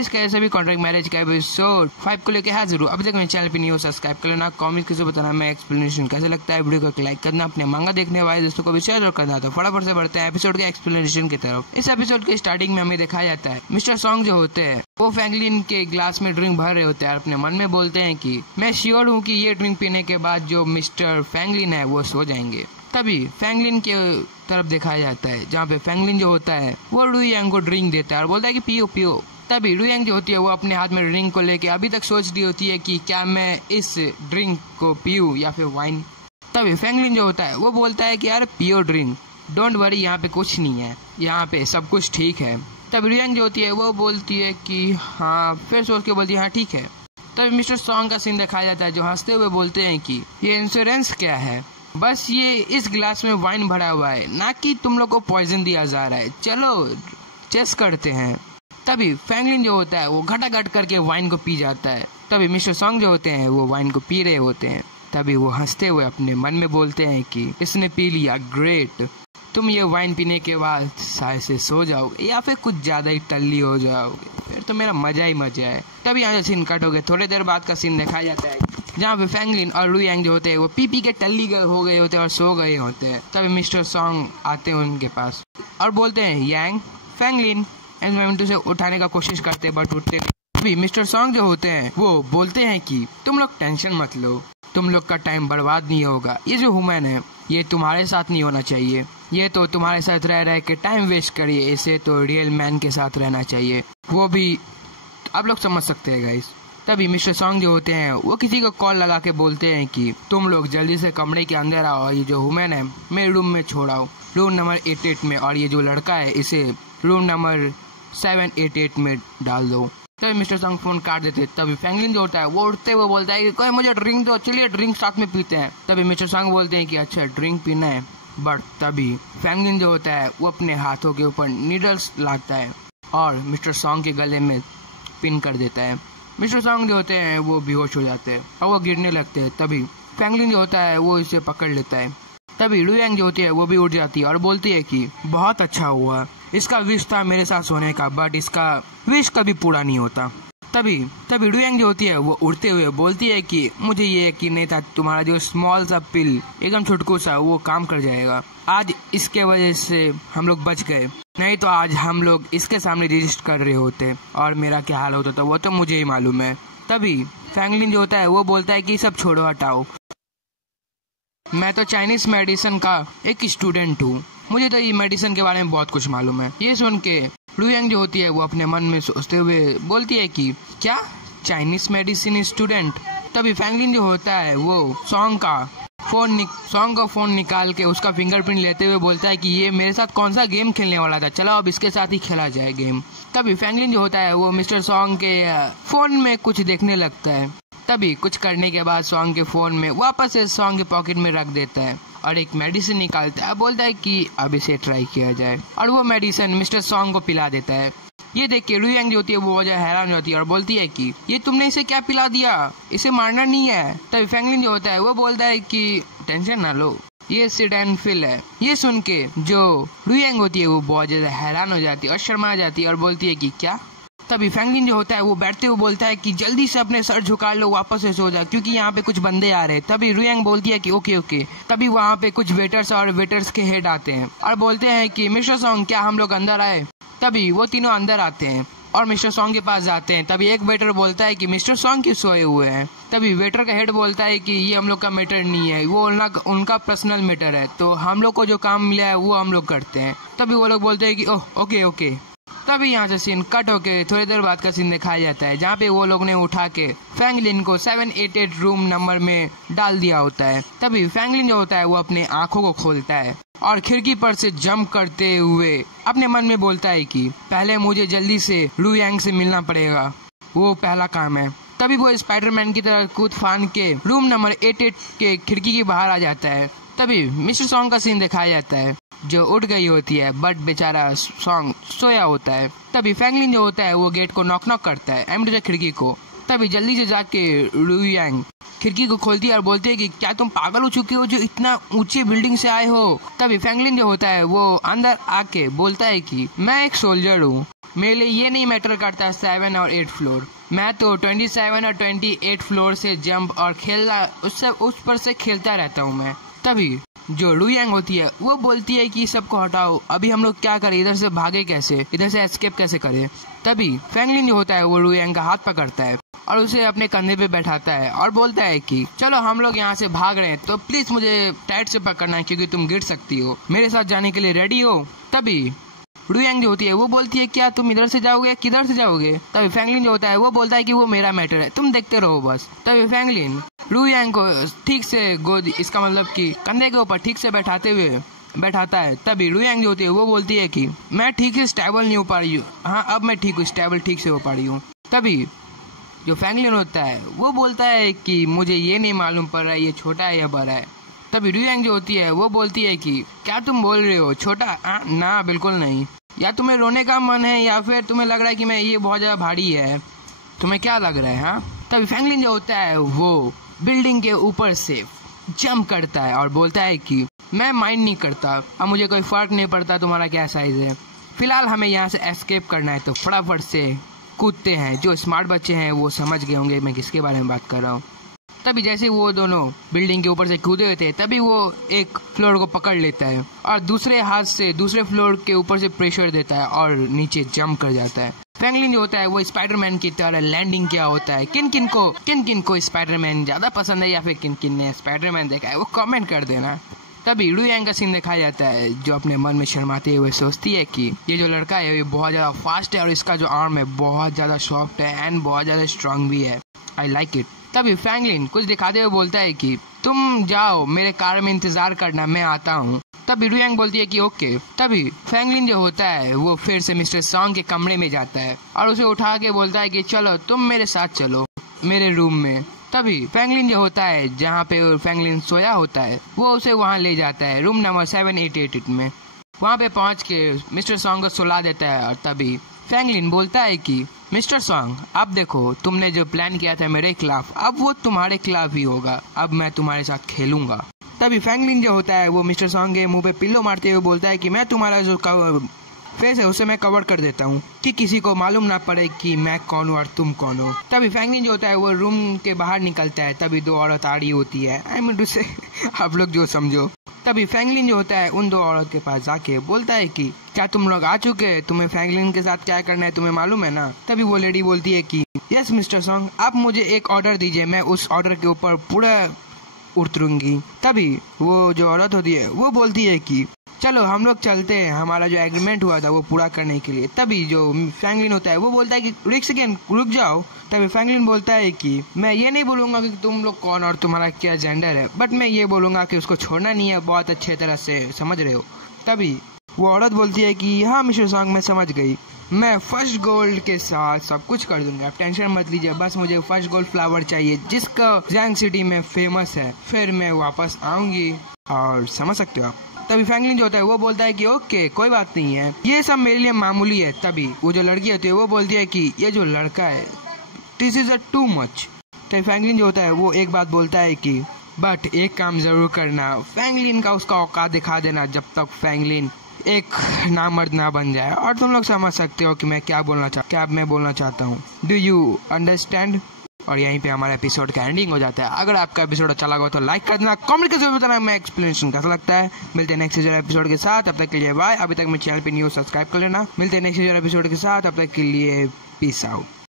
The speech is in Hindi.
गाइस कैसे सभी कॉन्ट्रैक्ट मैरिज का एपिसोड 5 को लेके हाजिर हूँ। अभी तक मेरे चैनल पे नहीं हो सब्सक्राइब कर लेना, कमेंट किसी बताना मैं एक्सप्लेनेशन कैसे लगता है, वीडियो को लाइक करना, अपने मांगा देखने वाले दोस्तों को भी शेयर और करना। तो फटाफट से बढ़ते हैं एपिसोड के एक्सप्लेनेशन की तरफ। इस एपिसोड के स्टार्टिंग में हमें दिखाया जाता है मिस्टर सॉन्ग जो होते हैं वो फ्रैंकलिन के ग्लास में ड्रिंक भर रहे होते हैं और अपने मन में बोलते हैं कि मैं श्योर हूँ कि ये ड्रिंक पीने के बाद जो मिस्टर फ्रैंकलिन है वो सो जाएंगे। तभी फ्रैंकलिन के तरफ दिखाया जाता है जहाँ पे फ्रैंकलिन जो होता है वो लू यांग को ड्रिंक देता है और बोलता है कि पियो पियो। तभी लू यांग जो होती है वो अपने हाथ में ड्रिंक को लेके अभी तक सोच रही होती है कि क्या मैं इस ड्रिंक को पीऊँ या फिर वाइन। तभी फ्रैंकलिन जो होता है वो बोलता है कि यार पियो ड्रिंक, डोंट वरी, यहाँ पे कुछ नहीं है, यहाँ पे सब कुछ ठीक है। तब लू यांग जो होती है वो बोलती है कि हाँ, फिर सोच के बोलती है हाँ ठीक है। तभी मिस्टर सॉन्ग का सीन दिखाया जाता है जो हंसते हुए बोलते हैं कि ये इंश्योरेंस क्या है, बस ये इस गिलास में वाइन भरा हुआ है, ना कि तुम लोग को पॉइजन दिया जा रहा है, चलो चेस करते हैं। तभी फ्रैंकलिन जो होता है वो घटाघट करके वाइन को पी जाता है। तभी मिस्टर सॉन्ग जो होते हैं वो वाइन को पी रहे होते हैं। तभी वो हंसते हुए अपने मन में बोलते हैं कि इसने पी लिया, ग्रेट, तुम ये वाइन पीने के बाद शायद से सो जाओगे या फिर कुछ ज्यादा ही टल्ली हो जाओगे, फिर तो मेरा मजा ही मजा है। तभी यहाँ से सीन कट हो गए, थोड़ी देर बाद का सीन दिखाया जाता है जहाँ पे फ्रैंकलिन और लू यांग जो होते हैं वो पी के टल्ली हो गए होते हैं और सो गए होते हैं। तभी मिस्टर सॉन्ग आते हैं उनके पास और बोलते हैं यांग, फ्रैंकलिन, एंड से उठाने का कोशिश करते हैं बट उठते नहीं। तभी मिस्टर सॉन्ग जो होते हैं वो बोलते हैं कि तुम लोग टेंशन मत लो, तुम लोग का टाइम बर्बाद नहीं होगा, ये जो ह्यूमन है ये तुम्हारे साथ नहीं होना चाहिए, ये तो तुम्हारे साथ रह के टाइम वेस्ट करिए, इसे तो रियल मैन के साथ रहना चाहिए, वो भी आप लोग समझ सकते हैं गाइस। तभी मिस्टर सॉन्ग जो होते हैं वो किसी को कॉल लगा के बोलते हैं कि तुम लोग जल्दी से कमरे के अंदर आओ और ये जो ह्यूमन है मेरे रूम में छोड़ाओ, रूम नंबर 88 में, और ये जो लड़का है इसे रूम नंबर 788 में डाल दो। तभी मिस्टर सॉन्ग फोन काट देते। तभी फ्रैंकलिन जो होता है वो उठते हुए बोलता है कि कोई मुझे ड्रिंक दो, चलिए ड्रिंक साथ में पीते हैं। तभी मिस्टर सॉन्ग बोलते हैं कि अच्छा ड्रिंक पीना है, बट तभी फ्रैंकलिन जो होता है वो अपने हाथों के ऊपर नीडल्स लाता है और मिस्टर सॉन्ग के गले में पिन कर देता है। मिस्टर सॉन्ग जो होते हैं वो बेहोश हो जाते हैं और वो गिरने लगते हैं। तभी फ्रैंकलिन जो होता है वो इसे पकड़ लेता है। तभी लू यांग जो होती है वो भी उठ जाती है और बोलती है कि बहुत अच्छा हुआ, इसका विश था मेरे साथ सोने का, बट इसका विश कभी पूरा नहीं होता। तभी लू यांग जो होती है वो उड़ते हुए बोलती है कि मुझे ये यकीन नहीं था तुम्हारा जो स्मॉल सा पिल एकदम छुटकू सा वो काम कर जाएगा, आज इसके वजह से हम लोग बच गए, नहीं तो आज हम लोग इसके सामने रजिस्ट कर रहे होते और मेरा क्या हाल होता था वो तो मुझे ही मालूम है। तभी फ्रैंकलिन जो होता है वो बोलता है कि सब छोड़ो हटाओ, मैं तो चाइनीज मेडिसिन का एक स्टूडेंट हूँ, मुझे तो ये मेडिसिन के बारे में बहुत कुछ मालूम है। ये सुन के लू यांग जो होती है वो अपने मन में सोचते हुए बोलती है कि क्या चाइनीज मेडिसिन स्टूडेंट। तभी फ्रैंकलिन जो होता है वो सॉन्ग का फोन निकाल के उसका फिंगरप्रिंट लेते हुए बोलता है कि ये मेरे साथ कौन सा गेम खेलने वाला था, चलो अब इसके साथ ही खेला जाए गेम। तभी फ्रैंकलिन जो होता है वो मिस्टर सॉन्ग के फोन में कुछ देखने लगता है। तभी कुछ करने के बाद सॉन्ग के फोन में वापस से सॉन्ग के पॉकेट में रख देता है और एक मेडिसिन निकालता है, बोलता है कि अब इसे ट्राई किया जाए और वो मेडिसिन मिस्टर सॉन्ग को पिला देता है। ये देख के लू यांग जो होती है वो वजह हैरान हो जाती है और बोलती है कि ये तुमने इसे क्या पिला दिया, इसे मारना नहीं है। तभी फ्रैंकलिन जो होता है वो बोलता है कि टेंशन ना लो, ये सिडेनफिल है। ये सुन के जो लू यांग होती है वो बहुत ज्यादा हैरान हो जाती है और शर्मा जाती है और बोलती है कि क्या। तभी फ्रैंकलिन जो होता है वो बैठते हुए बोलता है कि जल्दी से अपने सर झुका लो, वापस से सो जा, क्योंकि यहाँ पे कुछ बंदे आ रहे हैं। तभी लू यांग बोलती है कि ओके ओके। तभी वहाँ पे कुछ वेटर्स और वेटर्स के हेड आते हैं और बोलते हैं कि मिस्टर सॉन्ग क्या हम लोग अंदर आए। तभी वो तीनों अंदर आते हैं और मिस्टर सॉन्ग के पास जाते हैं। तभी एक वेटर बोलता है कि मिस्टर सॉन्ग क्यों सोए हुए हैं। तभी वेटर का हेड बोलता है कि ये हम लोग का मैटर नहीं है, वो उनका पर्सनल मैटर है, तो हम लोग को जो काम मिला है वो हम लोग करते हैं। तभी वो लोग बोलते हैं कि ओह ओके ओके। तभी यहाँ से सीन कट होके थोड़ी देर बाद का सीन दिखाया जाता है जहाँ पे वो लोग ने उठा के फ्रैंकलिन को 788 रूम नंबर में डाल दिया होता है। तभी फ्रैंकलिन जो होता है वो अपने आंखों को खोलता है और खिड़की पर से जंप करते हुए अपने मन में बोलता है कि पहले मुझे जल्दी से लू यांग से मिलना पड़ेगा, वो पहला काम है। तभी वो स्पाइडरमैन की तरह कूद फान के रूम नंबर 88 के खिड़की के बाहर आ जाता है। तभी मिस्टर सॉन्ग का सीन दिखाया जाता है जो उठ गई होती है बट बेचारा सॉन्ग सोया होता है। तभी फ्रैंकलिन जो होता है वो गेट को नॉक करता है एमडी खिड़की को। तभी जल्दी से जाके लू यांग खिड़की को खोलती है और बोलती है कि क्या तुम पागल हो चुके हो जो इतना ऊंची बिल्डिंग से आए हो। तभी फ्रैंकलिन जो होता है वो अंदर आके बोलता है कि मैं एक सोल्जर हूँ मेरे लिए ये नहीं मैटर करता 7 और 8 फ्लोर, मैं तो 27 और 28 फ्लोर से जंप और खेलना उससे उस पर से खेलता रहता हूँ मैं। तभी जो रुयांग होती है वो बोलती है कि सबको हटाओ, अभी हम लोग क्या करें, इधर से भागे कैसे, इधर से एस्केप कैसे करें। तभी फैंगलिन जो होता है वो रुयांग का हाथ पकड़ता है और उसे अपने कंधे पे बैठाता है और बोलता है कि चलो हम लोग यहाँ से भाग रहे हैं, तो प्लीज मुझे टाइट से पकड़ना है क्योंकि तुम गिर सकती हो, मेरे साथ जाने के लिए रेडी हो। तभी रुयांग जो होती है वो बोलती है क्या तुम इधर से जाओगे, किधर से जाओगे। तभी फैंगलिन जो होता है वो बोलता है कि वो मेरा मैटर है, तुम देखते रहो बस। तभी फैंगलिन रुयांग को ठीक से गोद, इसका मतलब कि कंधे के ऊपर ठीक से बैठाता है। तभी रुयांग जो होती है वो बोलती है कि मैं ठीक से स्टेबल नहीं हो पा रही हूँ, हाँ अब मैं ठीक हूँ, स्टेबल ठीक से हो पा रही हूँ। तभी जो फैंगलिन होता है वो बोलता है कि मुझे ये नहीं मालूम पड़ रहा है ये छोटा है या बड़ा है। तभी रुयांग जो होती है वो बोलती है कि क्या तुम बोल रहे हो छोटा, ना बिल्कुल नहीं, या तुम्हें रोने का मन है या फिर तुम्हें लग रहा है कि मैं ये बहुत ज्यादा भारी है, तुम्हें क्या लग रहा है। हाँ, तभी फैंगलिन जो होता है वो बिल्डिंग के ऊपर से जंप करता है और बोलता है कि मैं माइंड नहीं करता, अब मुझे कोई फर्क नहीं पड़ता तुम्हारा क्या साइज है, फिलहाल हमें यहाँ से एस्केप करना है। तो फटाफट से कूदते हैं। जो स्मार्ट बच्चे हैं वो समझ गए होंगे मैं किसके बारे में बात कर रहा हूँ। तभी जैसे वो दोनों बिल्डिंग के ऊपर से कूदे थे तभी वो एक फ्लोर को पकड़ लेता है और दूसरे हाथ से दूसरे फ्लोर के ऊपर से प्रेशर देता है और नीचे जंप कर जाता है। फैंगलिन जो होता है वो स्पाइडरमैन की तरह लैंडिंग किया होता है। किन किन को स्पाइडरमैन ज्यादा पसंद है या फिर किन किन ने स्पाइडरमैन देखा है वो कमेंट कर देना। तभी रुयांग का सीन दिखाया जाता है जो अपने मन में शर्माते हुए सोचती है कि ये जो लड़का है ये बहुत ज्यादा फास्ट है और इसका जो आर्म है बहुत ज्यादा सॉफ्ट है एंड बहुत ज्यादा स्ट्रांग भी है, आई लाइक इट। तभी फैंगलिन कुछ दिखाते हुए बोलता है कि तुम जाओ मेरे कार में इंतजार करना, मैं आता हूँ। तभी रुयांग बोलती है कि ओके। तभी फैंगलिन जो होता है वो फिर से मिस्टर सॉन्ग के कमरे में जाता है और उसे उठा के बोलता है कि चलो तुम मेरे साथ चलो मेरे रूम में। तभी फैंगलिन जो होता है जहाँ पे फैंगलिन सोया होता है वो उसे वहाँ ले जाता है रूम नंबर 7888 में। वहाँ पे पहुँच के मिस्टर सॉन्ग को सुला देता है और तभी फैंगलिन बोलता है कि मिस्टर सॉन्ग अब देखो तुमने जो प्लान किया था मेरे खिलाफ अब वो तुम्हारे खिलाफ ही होगा, अब मैं तुम्हारे साथ खेलूंगा। तभी फैंगलिन जो होता है वो मिस्टर सॉन्ग के मुंह पे पिल्लो मारते हुए बोलता है कि मैं तुम्हारा जो फेस है उसे मैं कवर कर देता हूँ कि किसी को मालूम ना पड़े कि मैं कौन हूँ और तुम कौन हो। तभी फैंगलिन जो होता है वो रूम के बाहर निकलता है। तभी दो औरत आ रही होती है, आई मीन टू से आप लोग जो समझो। तभी फैंगलिन जो होता है उन दो औरत के पास जाके बोलता है कि क्या तुम लोग आ चुके हैं, तुम्हें फैंगलिन के साथ क्या करना है तुम्हें मालूम है ना। तभी वो लेडी बोलती है कि यस मिस्टर सॉन्ग, आप मुझे एक ऑर्डर दीजिए, मैं उस ऑर्डर के ऊपर पूरा उतरूंगी। तभी वो जो औरत होती है वो बोलती है कि चलो हम लोग चलते हैं, हमारा जो एग्रीमेंट हुआ था वो पूरा करने के लिए। तभी जो फैंगलिन होता है वो बोलता है कि रुक जाओ। तभी फैंगलिन बोलता है कि मैं ये नहीं बोलूंगा कि तुम लोग कौन और तुम्हारा क्या जेंडर है, बट मैं ये बोलूंगा कि उसको छोड़ना नहीं है, बहुत अच्छे तरह से समझ रहे हो। तभी वो औरत बोलती है कि हाँ मिस्टर सॉन्ग मैं समझ गई, मैं फर्स्ट गोल्ड के साथ सब कुछ कर दूंगा, आप टेंशन मत लीजिए, बस मुझे फर्स्ट गोल्ड फ्लावर चाहिए जिसका जैंग सिटी में फेमस है, फिर मैं वापस आऊंगी और समझ सकते हो आप। तभी फैंगलिन जो होता है वो बोलता है कि ओके कोई बात नहीं है, ये सब मेरे लिए मामूली है। तभी वो जो लड़की होती है वो बोलती है कि ये जो लड़का है this is a too much. तभी फैंगलिन जो होता है वो एक बात बोलता है कि बट एक काम जरूर करना, फैंगलिन का उसका औकात दिखा देना जब तक फैंगलिन एक नामर्द ना बन जाए। और तुम लोग समझ सकते हो कि मैं क्या बोलना चाहता हूँ, डू यू अंडरस्टैंड। और यहीं पे हमारा एपिसोड का एंडिंग हो जाता है। अगर आपका एपिसोड अच्छा लगा तो लाइक कर देना, कमेंट करके बताना मैं एक्सप्लेनेशन कैसा लगता है। मिलते हैं नेक्स्ट एपिसोड के साथ, अब तक के लिए बाय। अभी तक मेरे चैनल पे न्यू सब्सक्राइब कर लेना। मिलते हैं नेक्स्ट एपिसोड के साथ, अब तक के लिए पीस आउट।